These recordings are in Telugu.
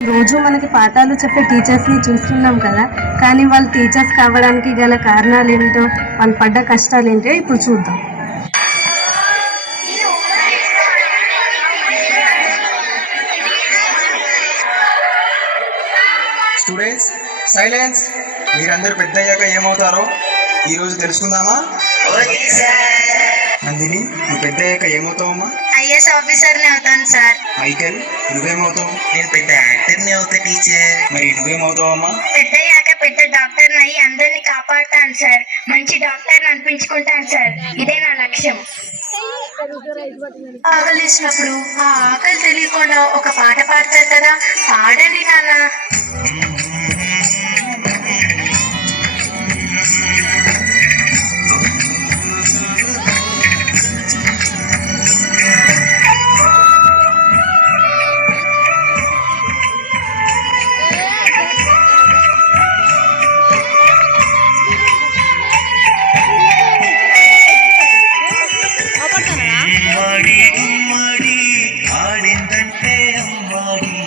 రోజు మనకి పాఠాలు చెప్పే టీచర్స్ని చూస్తున్నాం కదా, కానీ వాళ్ళు టీచర్స్ కావడానికి గల కారణాలు ఏంటో, వాళ్ళు పడ్డ కష్టాలు ఏంటో ఇప్పుడు చూద్దాం. Students silence. మీరందరూ పెద్ద అయ్యాక ఏమవుతారో ఈరోజు తెలుసుకుందామా? నందిని, నువ్వు పెద్ద అయ్యాక ఏమవుతావమ్మా? ఐఏఎస్ ఆఫీసర్ని అవుతాను సార్. మైకేల్, నువ్వేమవుతావు? నేను పెద్ద యాక్టర్ని అవుతా టీచర్. మరి నువ్వేమవుతావమ్మా? పెద్దయ్యాక పెద్ద డాక్టర్ అయ్యి అందరినీ కాపాడుతాను సార్. మంచి డాక్టర్ అనిపించుకుంటాను సార్. ఇదే నా లక్ష్యం. ఆకలిసినప్పుడు ఆ ఆకలి తెలియకుండా ఒక పాట పాడతారు కదా, పాడండి నాన్న. ఆడిందంటే అమ్మాయి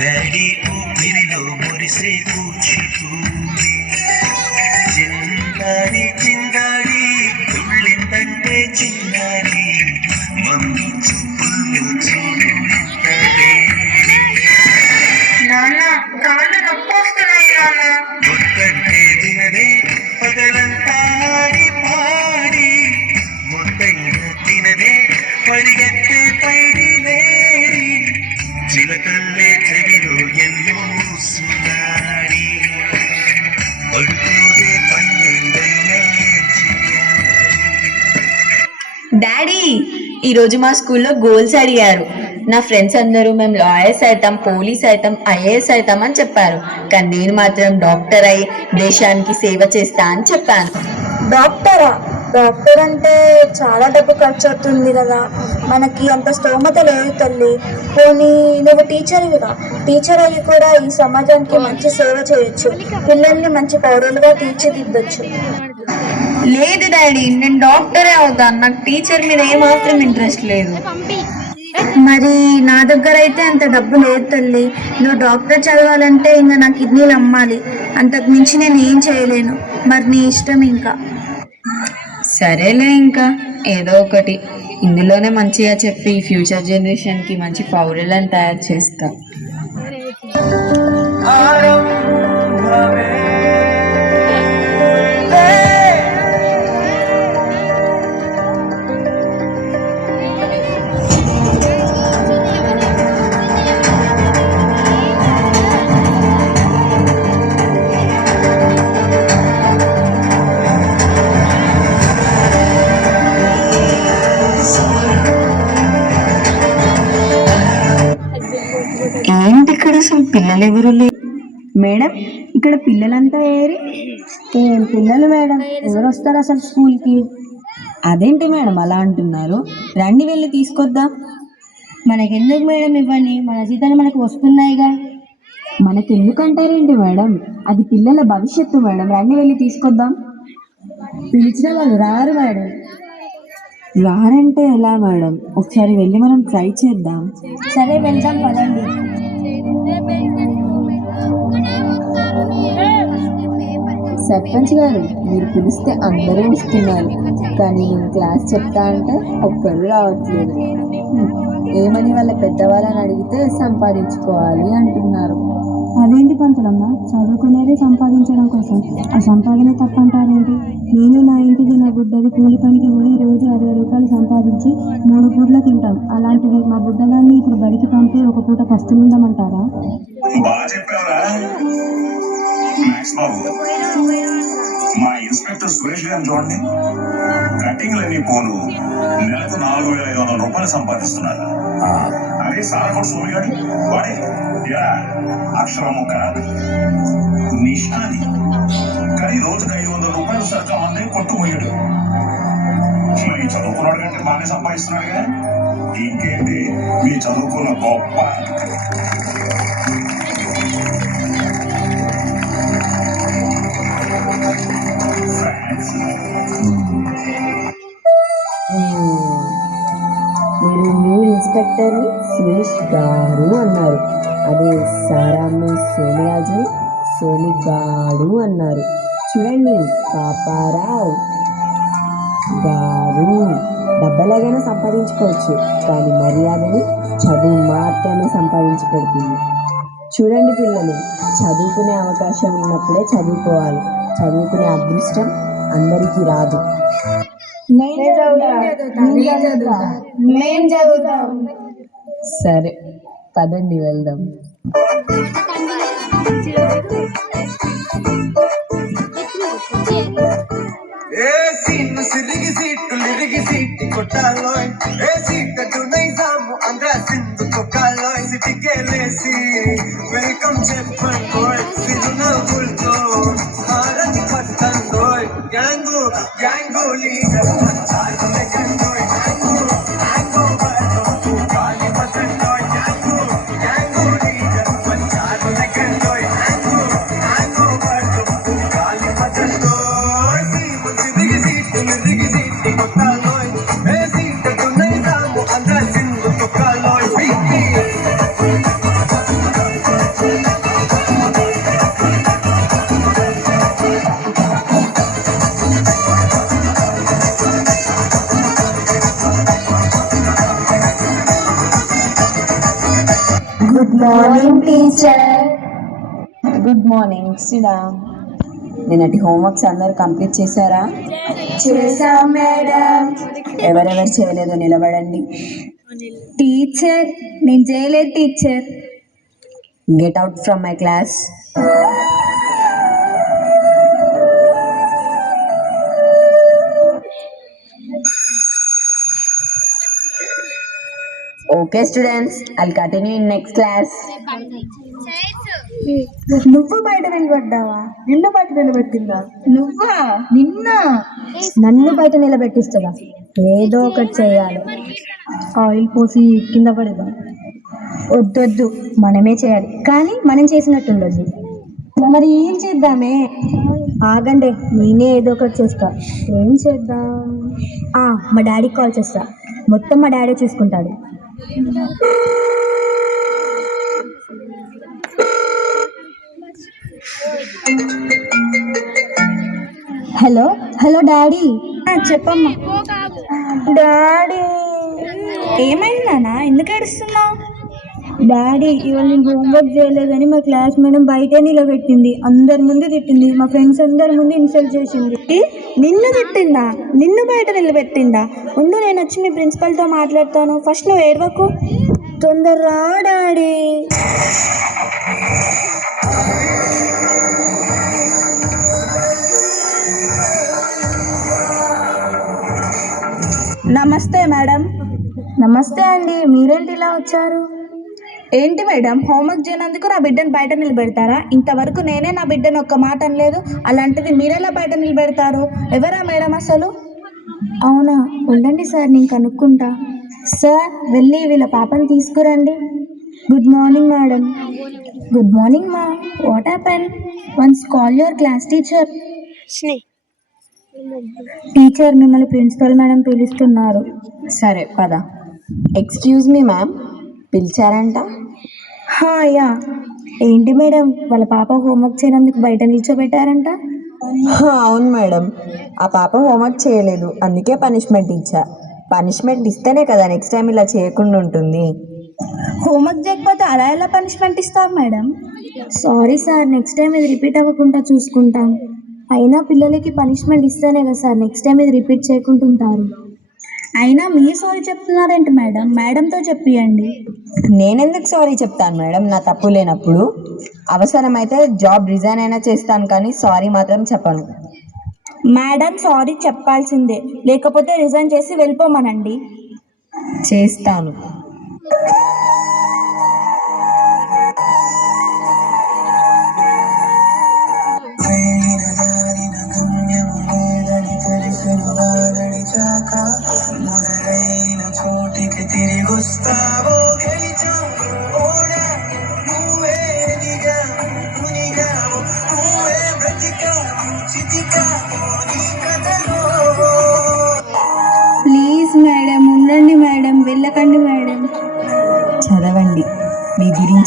డాడీ ఊపిరిలో మురిసే కూచిపూడి చిందాడి చిందాడి తుళ్ళిందంటే చిన్నారి మమ్మీ చూపుల్లో చూడుంటదే. నాన్న కాళ్ళు నొప్పి వస్తున్నాయి నాన్న. మొత్తంటే దినదే పగలంతా ఆడి పాడి మొత్తైన తినదే పరిగెత్తే పైడి లేడి చిలకల్లే చెవిలో ఎన్నో సునాడి పడుతుందే పన్నెండైనా డాడీ, ఈరోజు మా స్కూల్లో గోల్స్ అడిగారు. నా ఫ్రెండ్స్ అందరూ మేము లాయర్స్ అవుతాం, పోలీస్ అవుతాం, ఐఏఎస్ అవుతాం అని చెప్పారు. కానీ నేను మాత్రం డాక్టర్ అయి దేశానికి సేవ చేస్తా అని చెప్పాను. డాక్టరా? డాక్టర్ అంటే చాలా డబ్బు ఖర్చు అవుతుంది కదా, మనకి అంత స్తోమత లేదు తల్లి. పోనీ నువ్వు టీచర్గా, టీచర్ అయ్యి కూడా ఈ సమాజానికి మంచి సేవ చేయొచ్చు, పిల్లల్ని మంచి పౌరులుగా తీర్చిదిద్దొచ్చు. లేదు డాడీ, నేను డాక్టరే అవుతాను. నాకు టీచర్ మీద ఏమాత్రం ఇంట్రెస్ట్ లేదు. మరి నా దగ్గర అయితే అంత డబ్బు లేదు తల్లి. నువ్వు డాక్టర్ చదవాలంటే ఇంకా నా కిడ్నీలు అమ్మాలి, అంతకు మించి నేను ఏం చేయలేను. మరి నీ ఇష్టం. ఇంకా సరేలే, ఇంకా ఏదో ఒకటి ఇందులోనే మంచిగా చెప్పి ఫ్యూచర్ జనరేషన్కి మంచి పౌరులను తయారు చేస్తా. ఏంటి ఇక్కడ అసలు పిల్లలు ఎవరు లేరు? మేడం, ఇక్కడ పిల్లలంతా ఏరి? ఏం పిల్లలు మేడం, ఎవరు వస్తారు అసలు స్కూల్కి? అదేంటి మేడం అలా అంటున్నారు? రండి వెళ్ళి తీసుకొద్దాం. మనకెందుకు మేడం ఇవ్వండి, మన జీతాలు మనకు వస్తున్నాయిగా. మనకెందుకు అంటారేంటి మేడం? అది పిల్లల భవిష్యత్తు మేడం. రండి వెళ్ళి తీసుకొద్దాం. పిలిచిన వాళ్ళు రారు మేడం. రారంటే ఎలా మేడం? ఒకసారి వెళ్ళి మనం ట్రై చేద్దాం. సరే వెళ్దాం పదండి. సర్పంచ్ గారు, మీరు పిలిస్తే అందరూ వస్తున్నారు, కానీ నేను క్లాస్ చెప్తా అంటే ఒక్కరు రావట్లేదు. ఏమని వాళ్ళ పెద్దవాళ్ళని అడిగితే సంపాదించుకోవాలి అంటున్నారు. అదేంటి పంతులమ్మ, చదువుకునేది సంపాదించడం కోసం, ఆ సంపాదన తప్పంటారేంటి? నేను నా ఇంటికి నా బుడ్డది కూలి పనికి పోయి రోజు 60 రూపాయలు సంపాదించి 3 పూట్ల తింటాం. అలాంటిది మా బుడ్డదాన్ని ఇప్పుడు బడికి పంపి ఒక పూట కష్టముండమంటారా? మా ఇన్స్పెక్టర్ సురేష్ గారిని చూడండి, కటింగ్లన్నీ పోను నెలకు 4500 రూపాయలు సంపాదిస్తున్నారు. అదే సారకొడు సోమి గారి వాడే అక్షరం ఒక నిషాది, కానీ రోజుకు 500 రూపాయలు సరిగ్గా మందే కొట్టుపోయాడు. మరి చదువుకున్నాడు కంటే బాగానే సంపాదిస్తున్నాడుగా. ఇంకేంటి మీ చదువుకున్న గొప్ప. మీరు న్యూ ఇన్స్పెక్టర్ సురేష్ గారు అన్నారు. అదే సారా మిస్ సోనియాజీ సోనిగాడు అన్నారు. చూడండి, పాపారావు గారు. డబ్బెలాగైనా సంపాదించుకోవచ్చు, కానీ మర్యాదని చదువు మాత్రమే సంపాదించబడుతుంది. చూడండి పిల్లలు, చదువుకునే అవకాశం ఉన్నప్పుడే చదువుకోవాలి. చదువుకునే అదృష్టం అందరికీ రాదు. సరే పదండి వెళ్దాం. ఏ సీను సిరిగి సీటు లిరిగి సీటి కొట్టాలోయ్, ఏ సీటటు నైజాము ఆంధ్ర సింధు తొక్కాలోయ్, సిటీకే లేసి వెల్కమ్ చెప్పండోయ్, సిరునవ్వులతో హారతి పట్టండోయ్, గ్యాంగు గ్యాంగు లీడర్ పంచాయతీ లెక్కండోయ్, గ్యాంగు గ్యాంగు బర్తో గాలి పట్టండోయ్, గ్యాంగు గ్యాంగు లీడర్ పంచాయతీ లెక్కండోయ్, గ్యాంగు గ్యాంగు బర్తో గాలి పట్టండోయ్. Good morning teacher. Good morning సిడా. నిన్నటి హోంవర్క్స్ అందరు కంప్లీట్ చేశారా? చేసాం మేడం. ఎవరెవరు చేయలేదో నిలబడండి. టీచర్ నేను చేయలేదు teacher. Get out from my class. Okay students, I'll continue in next class. నువ్వు బయట నిలబడ్డావా? నిన్ను బయట నిలబెట్టిందా? నువ్వా? నన్ను బయట నిలబెట్టిస్తుందా? ఏదో ఒకటి చేయాలి. ఆయిల్ పోసి కింద పడేద్దాం. వద్దొద్దు, మనమే చేయాలి, కానీ మనం చేసినట్టు ఉండొద్దు. మరి ఏం చేద్దామే? ఆగండి, నేనే ఏదో ఒకటి చేస్తా. ఏం చేద్దాం? మా డాడీకి కాల్ చేస్తా. మొత్తం మా డాడీ చూసుకుంటాడు. Hello hello daddy. చెప్పమ్మా. డాడీ ఏమైంది నాన్న, ఎందుకు ఏడుస్తున్నావు? డాడీ ఇవాళ నేను హోంవర్క్ చేయలేదని మా క్లాస్ మేడం బయటే నిలబెట్టింది. అందరి ముందు తిట్టింది, మా ఫ్రెండ్స్ అందరి ముందు ఇన్సల్ట్ చేసింది. నిన్ను తిట్టిందా? నిన్ను బయట నిలబెట్టిందా? ఉండు, నేను వచ్చి మీ ప్రిన్సిపల్తో మాట్లాడతాను. ఫస్ట్ నువ్వు ఏడవకు. తొందరరా డాడీ. నమస్తే మేడం. నమస్తే అండి, మీరేంటి ఇలా వచ్చారు? ఏంటి మేడం, హోంవర్క్ చేయనందుకు నా బిడ్డను బయట నిలబెడతారా? ఇంతవరకు నేనే నా బిడ్డను ఒక్క మాట అనలేదు, అలాంటిది మీరెలా బయట నిలబెడతారు? ఎవరా మేడం అసలు? అవునా, ఉండండి సార్, నేను కనుక్కుంటా. సార్, వెళ్ళి వీళ్ళ పాపని తీసుకురండి. Good morning madam. Good morning మా. What happen? Once call your class teacher. Teacher, మిమ్మల్ని ప్రిన్సిపల్ మేడం పిలుస్తున్నారు. సరే పద. ఎక్స్క్యూజ్ మీ మ్యామ్, పిలిచారంట? యా. ఏంటి మేడం, వాళ్ళ పాప హోంవర్క్ చేయనందుకు బయట నిల్చోబెట్టారంట? అవును మేడం, ఆ పాప హోంవర్క్ చేయలేదు, అందుకే పనిష్మెంట్ ఇచ్చా. పనిష్మెంట్ ఇస్తేనే కదా నెక్స్ట్ టైం ఇలా చేయకుండా ఉంటుంది. హోంవర్క్ చేయకపోతే అలా ఎలా పనిష్మెంట్ ఇస్తారు madam? Sorry sir, next time ఇది రిపీట్ అవ్వకుండా చూసుకుంటాం. అయినా పిల్లలకి పనిష్మెంట్ ఇస్తేనే కదా సార్ నెక్స్ట్ టైం ఇది రిపీట్ చేయకుంటుంటారు. అయినా మీరు సారీ చెప్తున్నారేంటి మేడం? మేడంతో చెప్పియండి. నేనెందుకు సారీ చెప్తాను మేడం, నా తప్పు లేనప్పుడు? అవసరమైతే జాబ్ రిజైన్ అయినా చేస్తాను, కానీ సారీ మాత్రం చెప్పను. మేడం సారీ చెప్పాల్సిందే, లేకపోతే రిజైన్ చేసి వెళ్ళిపోమనండి. చేస్తాను. మొదలైన చోటికి తిరిగొస్తావో, గెలిచావు ఓడావు, నువ్వే ఎదిగావు, మునిగావు, నువ్వే బ్రతికావు, చితికావు నీ కథలో. ప్లీజ్ మేడం, ఉండండి మేడం, వెళ్ళకండి మేడం.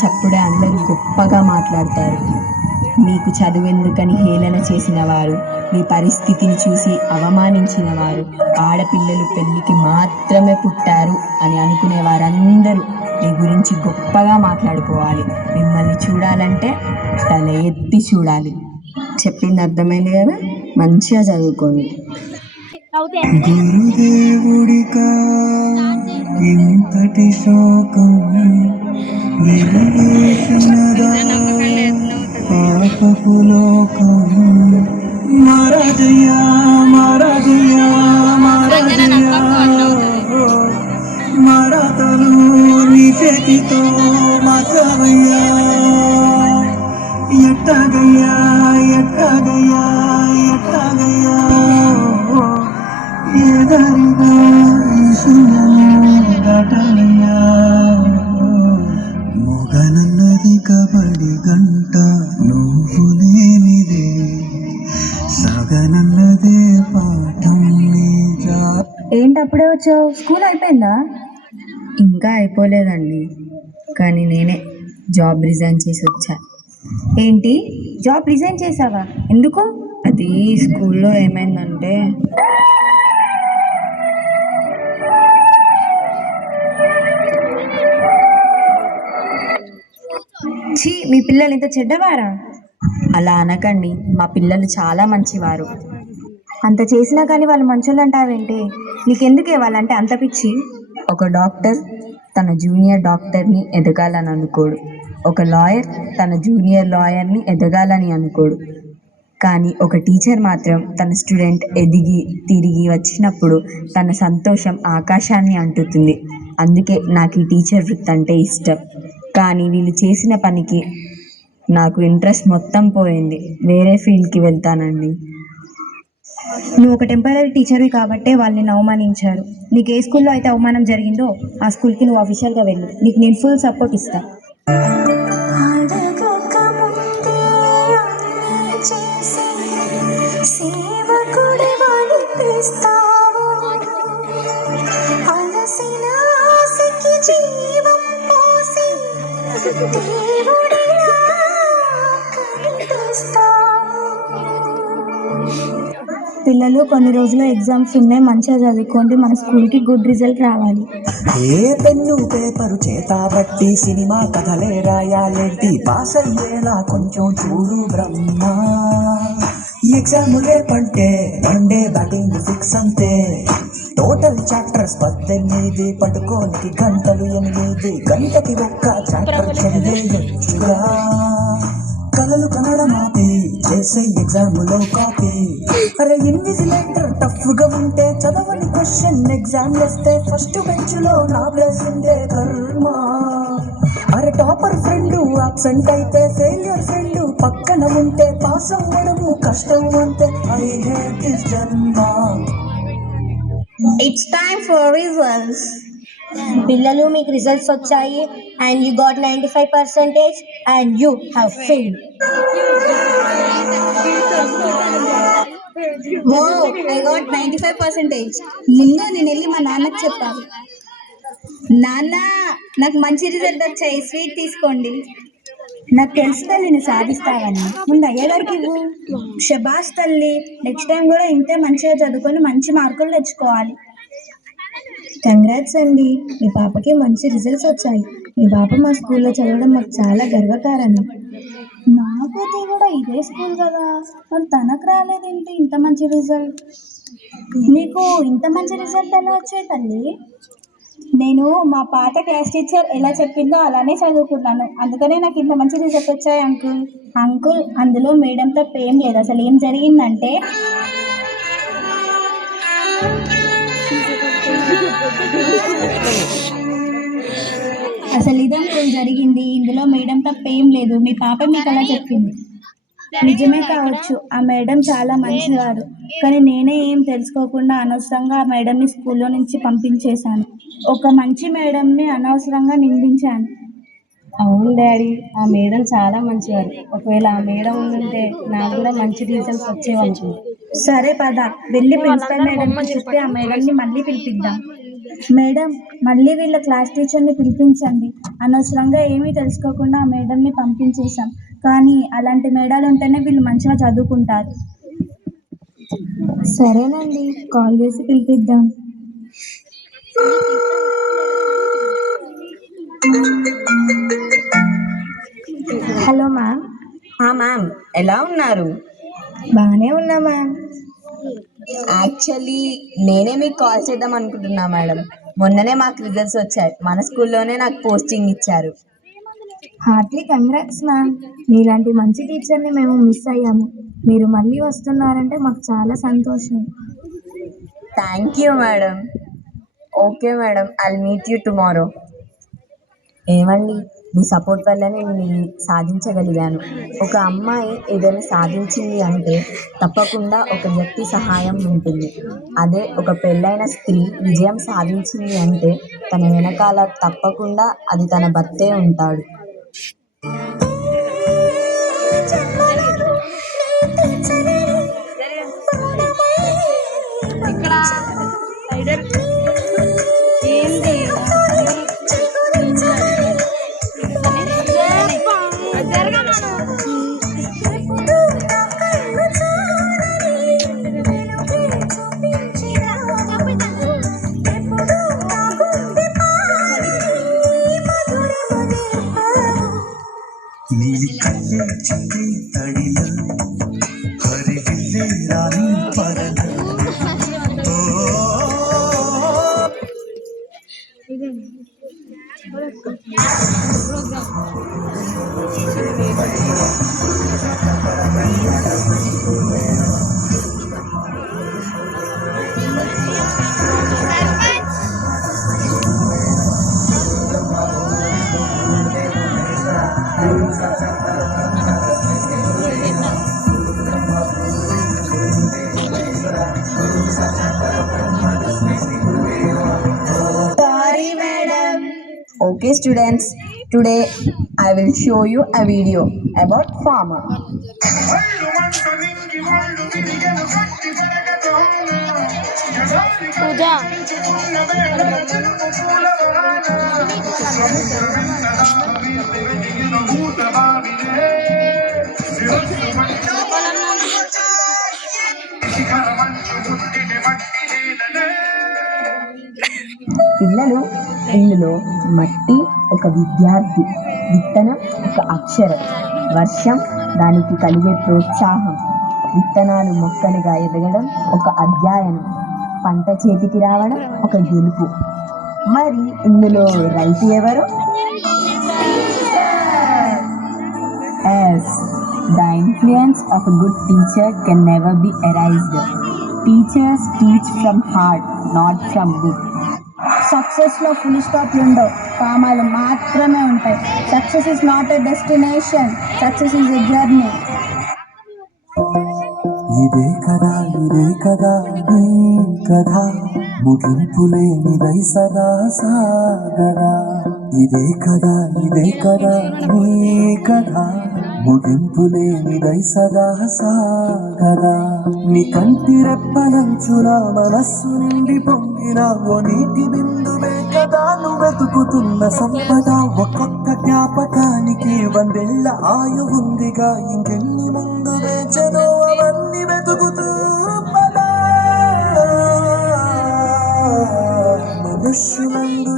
చప్పుడే అందరూ గొప్పగా మాట్లాడతారు. మీకు చదువెందుకని హేళన చేసిన వారు, మీ పరిస్థితిని చూసి అవమానించిన వారు, ఆడపిల్లలు పెళ్ళికి మాత్రమే పుట్టారు అని అనుకునే వారందరూ మీ గురించి గొప్పగా మాట్లాడుకోవాలి. మిమ్మల్ని చూడాలంటే తల ఎత్తి చూడాలి. చెప్పింది అర్థమైంది కదా? మంచిగా చదువుకోండి. గురుదేవుడికా ఇంతటి శోకం వెలివేసినదా పాపపు లోకం. మారాజయ్యా మారాజయ్యా మారాజయ్యా మారాతలు నీ చేతితో మాత్రమయ్యా. ఎట్టగయ్యా ఎట్టగయ్యా ఎట్టగయ్యా ఎదరిగా దాటలయ్యా. మొగనన్నది కబడి గంట నువ్వు లేనిదే, సగనన్నదే పాఠం నీజా. ఏంటి అప్పుడే వచ్చావు? స్కూల్ అయిపోయిందా? ఇంకా అయిపోలేదండి, కానీ నేనే జాబ్ రిజైన్ చేసి వచ్చా. ఏంటి, జాబ్ రిజైన్ చేసావా? ఎందుకు? అది స్కూల్లో ఏమైందంటే, ఛీ, మీ పిల్లలు ఇంత చెడ్డవారా? అలా అనకండి, మా పిల్లలు చాలా మంచివారు. అంత చేసినా కానీ వాళ్ళు మంచోళ్ళు అంటావేంటి? నీకెందుకే వాళ్ళంటే అంత పిచ్చి? ఒక డాక్టర్ తన జూనియర్ డాక్టర్ని ఎదగాలని అనుకోడు. ఒక లాయర్ తన జూనియర్ లాయర్ని ఎదగాలని అనుకోడు. కానీ ఒక టీచర్ మాత్రం తన స్టూడెంట్ ఎదిగి తిరిగి వచ్చినప్పుడు తన సంతోషం ఆకాశాన్ని అంటుతుంది. అందుకే నాకు ఈ టీచర్ వృత్తి అంటే ఇష్టం. కానీ వీళ్ళు చేసిన పనికి నాకు ఇంట్రెస్ట్ మొత్తం పోయింది. వేరే ఫీల్డ్కి వెళ్తానండి. నువ్వు ఒక టెంపరీ టీచర్వి కాబట్టే వాళ్ళని అవమానించారు. నీకు ఏ స్కూల్లో అయితే అవమానం జరిగిందో ఆ స్కూల్కి నువ్వు అఫీషియల్గా వెళ్ళు. నీకు నేను ఫుల్ సపోర్ట్ ఇస్తాను. పిల్లలు, కొన్ని రోజులు ఎగ్జామ్స్ ఉన్నాయి, మంచిగా చదువుకోండి. మన స్కూల్కి గుడ్ రిజల్ట్ రావాలి. ఏ పెన్ను పేపరు చేతాబట్టి సినిమా కథలే రాయాలేంటి? పాస్ అయ్యేలా కొంచెం చూడు బ్రహ్మ. ఎగ్జామ్ రేపంటే వన్డే బ్యాటింగ్ ఫిక్స్ అంతే. టోటల్ చాప్టర్స్ 18, పట్టుకోనికి గంటలు 8, గంటకి ఒక్క చాప్టర్ చదివేయొచ్చుగా. కలలు కనడం ఆపి చేసే ఎగ్జాములో కాపీ. అరే ఇన్విజిలేటర్ టఫ్ గా ఉంటే చదవని క్వశ్చన్ ఎగ్జామ్ వస్తే ఫస్ట్ బెంచ్ లో నా ప్లేస్ ఉండే కర్మ. అరే టాపర్ ఫ్రెండ్ అబ్సెంట్ అయితే ఫెయిల్యూర్ ఫ్రెండ్ పక్కన ఉంటే పాస్ అవ్వడము కష్టం అంతే. ఐ హేట్ దిస్ జన్మ. It's time for results. పిల్లలు, మీకు రిజల్ట్స్ వచ్చాయి and you got 95% and you have failed. Oh, I got 95%. ముందు నేను వెళ్ళి మా నాన్నకి చెప్పాను. నాన్న, నాకు మంచి రిజల్ట్ వచ్చాయి, స్వీట్ తీసుకోండి. నాకు తెలుసు తల్లి నువ్వు సాధిస్తావని. ముందు అయ్యగారికి ఇవ్వు. శబాష్ తల్లి, నెక్స్ట్ టైం కూడా ఇంతే మంచిగా చదువుకొని మంచి మార్కులు తెచ్చుకోవాలి. కంగ్రాట్స్ అండి, మీ పాపకి మంచి రిజల్ట్స్ వచ్చాయి. మీ పాప మా స్కూల్లో చదవడం మాకు చాలా గర్వకారణం. నా కూతురు కూడా ఇదే స్కూల్ కదా, మరి తనకు రాలేదేంటి ఇంత మంచి రిజల్ట్? నీకు ఇంత మంచి రిజల్ట్ ఎలా వచ్చాయి తల్లి? నేను మా పాత క్లాస్ టీచర్ ఎలా చెప్పిందో అలానే చదువుకున్నాను, అందుకనే నాకు ఇంత మంచి రిజల్ట్ వచ్చాయి అంకుల్. అంకుల్, అందులో మేడం తప్ప ఏం లేదు. అసలు ఏం జరిగిందంటే, జరిగింది ఇందులో మేడం తప్ప ఏం లేదు. మీ పాప మీకు అలా చెప్పింది. నిజమే కావచ్చు, ఆ మేడం చాలా మంచివారు. కానీ నేనే ఏం తెలుసుకోకుండా అనవసరంగా ఆ మేడంని స్కూల్లో నుంచి పంపించేశాను. ఒక మంచి మేడంని అనవసరంగా నిందించాను. అవును డాడీ, ఆ మేడం చాలా మంచివారు. ఒకవేళ ఆ మేడం ఉంటే నాకు కూడా మంచి రిజల్ట్స్ వచ్చేవనుకుంది. సరే పద, వెళ్ళి ప్రిన్సిపల్ మేడంకి చెప్పి ఆ మేడంని మళ్ళీ పిలిపిద్దాం. మేడం, మళ్ళీ వీళ్ళ క్లాస్ టీచర్ని పిలిపించండి. అనవసరంగా ఏమీ తెలుసుకోకుండా ఆ మేడంని పంపించేశాం. కానీ అలాంటి మేడాలు ఉంటేనే వీళ్ళు మంచిగా చదువుకుంటారు. సరేనండి, కాల్ చేసి పిలిపిద్దాం. Hello ma'am. మ్యామ్, ఎలా ఉన్నారు? బాగానే ఉన్నా మ్యామ్. యాక్చువల్లీ నేనే మీకు కాల్ చేద్దాం అనుకుంటున్నా మేడం. మొన్ననే మాకు రిజల్ట్స్ వచ్చాయి. మన స్కూల్లోనే నాకు పోస్టింగ్ ఇచ్చారు. Heartly congrats ma'am. మీలాంటి మంచి టీచర్ని మేము మిస్ అయ్యాము. మీరు మళ్ళీ వస్తున్నారంటే మాకు చాలా సంతోషం. Thank you madam. Okay madam, I'll meet you tomorrow. ఏమండి, మీ సపోర్ట్ వల్లనే నేను ఇది సాధించగలిగాను. ఒక అమ్మాయి ఏదైనా సాధించింది అంటే తప్పకుండా ఒక వ్యక్తి సహాయం ఉంటుంది. అదే ఒక పెళ్ళైన స్త్రీ విజయం సాధించింది అంటే తన వెనకాల తప్పకుండా అది తన భర్తే ఉంటాడు. నీలి కళ్ళే చిట్టి తడిల హరివిల్లే రాని పరల Okay students, today I will show you a video about farmer. పిల్లలు, ఇందులో మట్టి ఒక విద్యార్థి, విత్తనం ఒక అక్షరం, వర్షం దానికి కలిగే ప్రోత్సాహం, విత్తనాలు మొక్కలుగా ఎదగడం ఒక అధ్యయనం, పంట చేతికి రావడం ఒక గెలుపు. మరి ఇందులో రైతు ఎవరు? Yes, the influence of a good teacher can never be erased. Teachers teach from heart, not from book. సక్సెస్లో ఫుల్ స్టాప్ ఉండవు, కామాలు మాత్రమే ఉంటాయి. Success is not a destination, success is a journey. ఇదే కదా నీ కథ, ముగింపులేనిదై సదా సాగరా. ఇదే కదా నీ కథ, ముగింపులేనిదై సదా సాగరా. నీ కంటి రెప్పలంచున మనస్సు నిండి పొంగిన ఓ నీటి బిందువే కదా నువ్వు వెతుకుతున్న సంపద. ఒక్కొక్క జ్ఞాపకానికి 100 ఏళ్ల ఆయువుందిగా, ఇంకెన్ని ముందు వేచనో అవన్నీ వెతుకుతూ పదా. మనుష్యులందు